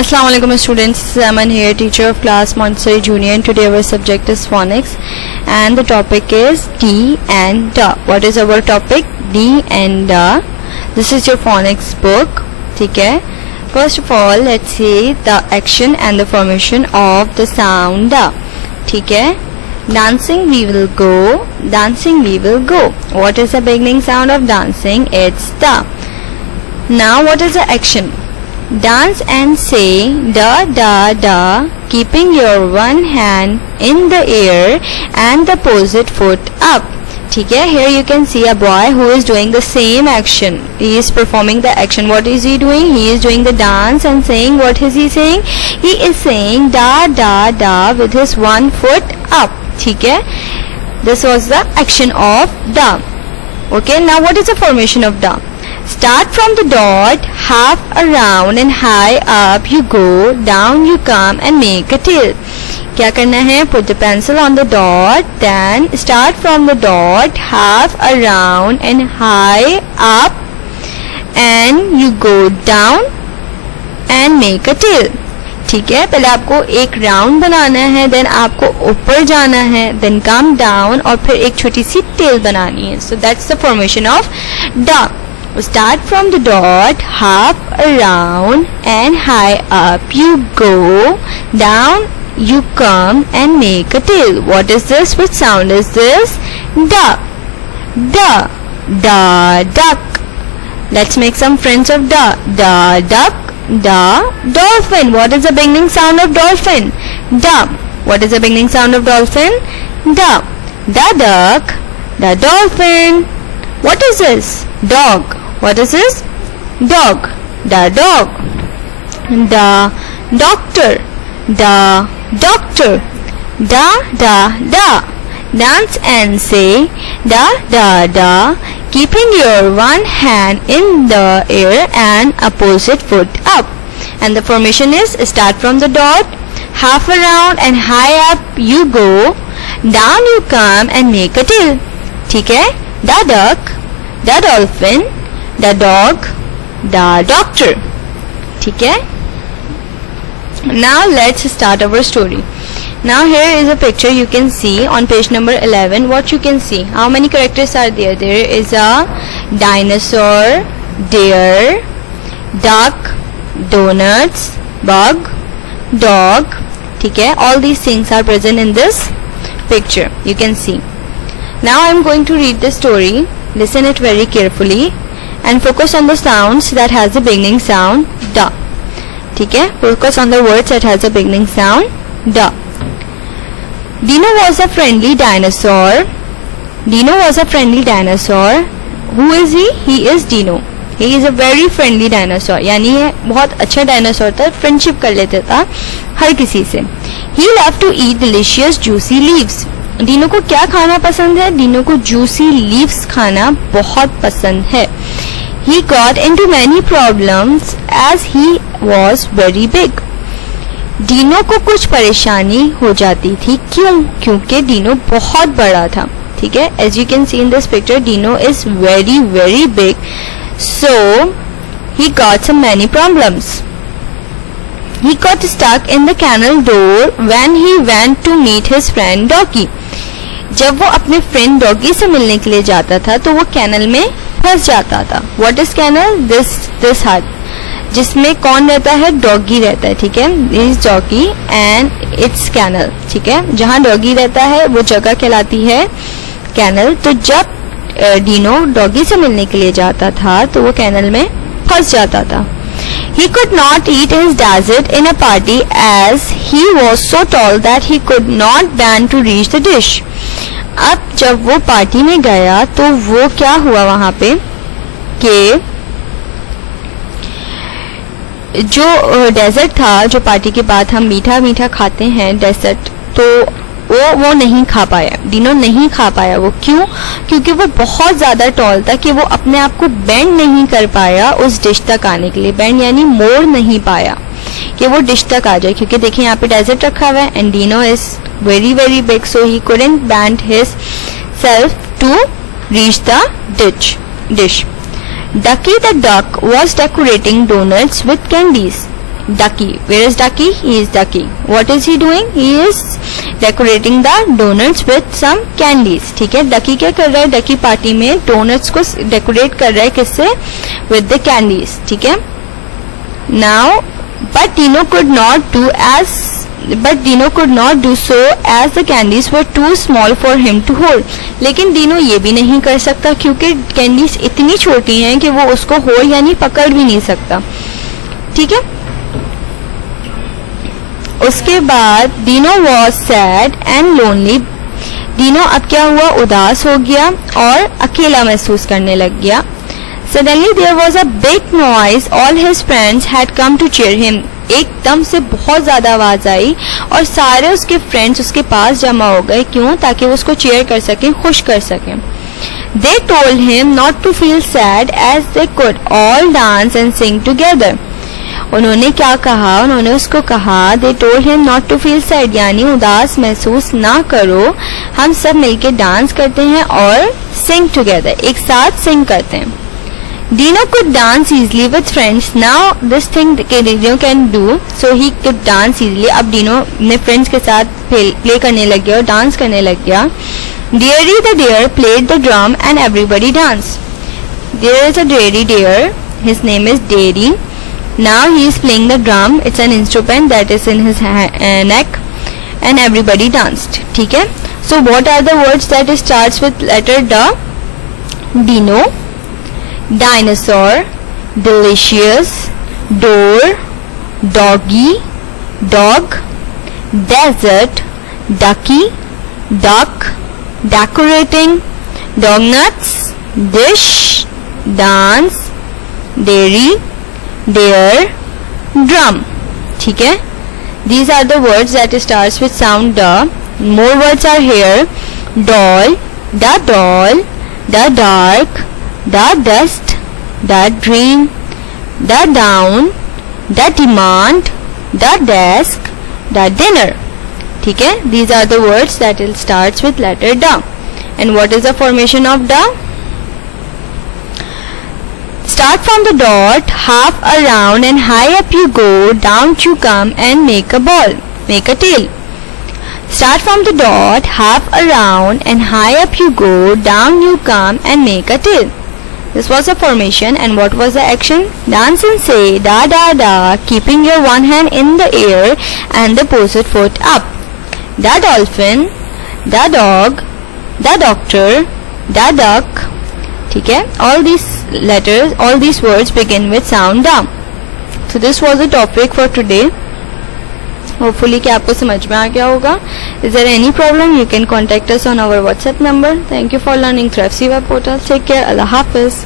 Assalamu alaikum students, Zaman here, teacher of class Montessori Junior, and today our subject is phonics and the topic is D and Da. What is our topic? D and Da. This is your phonics book. Okay. First of all, let's see the action and the formation of the sound Da. Okay. Dancing we will go, dancing we will go. What is the beginning sound of dancing? It's Da. Now what is the action? Dance and say da da da, keeping your one hand in the air and the opposite foot up. ठीक है, here you can see a boy who is doing the same action. He is performing the action. What is he doing? He is doing the dance and saying, what is he saying? He is saying da da da with his one foot up. ठीक है, this was the action of da. Okay, now what is the formation of da? Start from the dot, half around and high up you go, down you come and make a tail. क्या करना है? Put the pencil on the dot, then start from the dot, half around and high up and you go down and make a tail. ठीक है, पहले आपको एक round बनाना है, then आपको ऊपर जाना है, देन कम डाउन और फिर एक छोटी सी टेल बनानी है. So that's the formation of da. Start from the dot, half around and high up you go, down you come and make a tail. What is this? Which sound is this? Da. Da. Da duck. Let's make some friends of da. Da duck. Da dolphin. What is the beginning sound of dolphin? Da. What is the beginning sound of dolphin? Da. Da duck. Da dolphin. What is this? Dog. What is this? Dog. Da dog. Da doctor. Da doctor. Da da da. Dance and say da da da, keeping your one hand in the air and opposite foot up. And the formation is start from the dot, half around and high up you go, down you come and make a tail. ठीक है? Da duck, da dolphin, da dog, da doctor. ठीक है? Now let's start our story. Now here is a picture you can see on page number 11. What you can see? How many characters are there? There is a dinosaur, deer, duck, donuts, bug, dog. ठीक है? All these things are present in this picture. You can see. Now I am going to read the story. Listen it very carefully and focus on the sounds that has the beginning sound da. ठीक है? Focus on the words that has the beginning sound da. Dino was a friendly dinosaur. Dino was a friendly dinosaur. Who is he? He is Dino. He is a very friendly dinosaur. यानी ये बहुत अच्छा dinosaur था, friendship कर लेता था हर किसी से. He loved to eat delicious juicy leaves. Dino को क्या खाना पसंद है? डीनो को जूसी लीव्स खाना बहुत पसंद है. He got into many problems as he was very big. Dino को कुछ परेशानी हो जाती थी. क्यों? क्योंकि डीनो बहुत बड़ा था. ठीक है? As you can see in this picture, Dino is very very big. So he got some many problems. He got stuck in the canal door when he went to meet his friend Doggy. जब वो अपने friend doggy से मिलने के लिए जाता था तो वो कैनल में फंस जाता था. What is canal? दिस हट, जिसमें कौन रहता है? डॉगी रहता है. ठीक है? This doggy and it's kennel. ठीक है? जहाँ डॉगी रहता है वो जगह कहलाती है कैनल. तो जब डीनो डॉगी से मिलने के लिए जाता था तो वो कैनल में फंस जाता था. He could not eat his dessert in a party as he was so tall that he could not bend to reach the dish. अब जब वो पार्टी में गया तो वो क्या हुआ वहां पे कि जो डेजर्ट था, जो पार्टी के बाद हम मीठा मीठा खाते हैं डेजर्ट, तो वो नहीं खा पाया. डिनो नहीं खा पाया. वो क्यों? क्योंकि वो बहुत ज्यादा टॉल था कि वो अपने आप को बेंड नहीं कर पाया उस डिश तक आने के लिए. बेंड यानी मोड़ नहीं पाया कि वो डिश तक आ जाए. क्योंकि देखिए यहाँ पे डेजर्ट रखा हुआ है and Dino is very very big, so he couldn't bend his self to reach the dish. Ducky the duck was decorating donuts with candies. Ducky. Where is Ducky? He is Ducky. What is he doing? He is decorating the donuts with some candies. ठीक है, Ducky क्या कर रहा है? Ducky party में donuts को decorate कर रहा है किससे? With the candies. ठीक है. Now, but Dino could not do so as the candies were too small for him to hold. लेकिन डीनो ये भी नहीं कर सकता क्योंकि कैंडीज इतनी छोटी हैं कि वो उसको होल्ड यानी पकड़ भी नहीं सकता. ठीक है. उसके बाद Dino was sad and lonely. Dino अब क्या हुआ? उदास हो गया और अकेला महसूस करने लग गया. Suddenly there was a big noise. All his friends had come to cheer him. एकदम से बहुत ज्यादा आवाज आई और सारे उसके फ्रेंड्स उसके पास जमा हो गए. क्यों? ताकि वो उसको चेयर कर सकें, खुश कर सकें. They told him not to feel sad as they could all dance and sing together. उन्होंने क्या कहा? उन्होंने उसको कहा They told him not to feel sad, यानी उदास महसूस ना करो, हम सब मिलके डांस करते हैं और sing together, एक साथ sing करते हैं. Dino could dance easily with friends. Now this thing Dino can do, so he could dance easily. अब Dino ने friends के साथ play करने लग गया और डांस करने लग गया. Dairy the deer played the drum and everybody danced. There is a dairy deer. His name is Dairy. Now he is playing the drum. It's an instrument that is in his neck, and everybody danced. ठीक है. So what are the words that starts with letter D? Dino, dinosaur, delicious, door, doggy, dog, desert, ducky, duck, decorating, donuts, dish, dance, dairy, deer, drum. ठीक है. These are the words that starts with sound D. More words are here. Doll, the dark, the dust, the dream, the down, the demand, the desk, the dinner. ठीक है. These are the words that starts with letter D. And what is the formation of D? Start from the dot, half around and high up you go, down you come and make a ball, make a tail. Start from the dot, half around and high up you go, down you come and make a tail. This was a formation, and what was the action? Dance and say da da da, keeping your one hand in the air and the opposite foot up. The dolphin, the dog, the doctor, the duck. ठीक है. All these letters, all these words begin with sound D. So this was the topic for today. Hopefully कि आपको समझ में आ गया होगा. Is there any problem? You can contact us on our WhatsApp number. Thank you for learning through FC Web Portal. Take care. Allah Hafiz.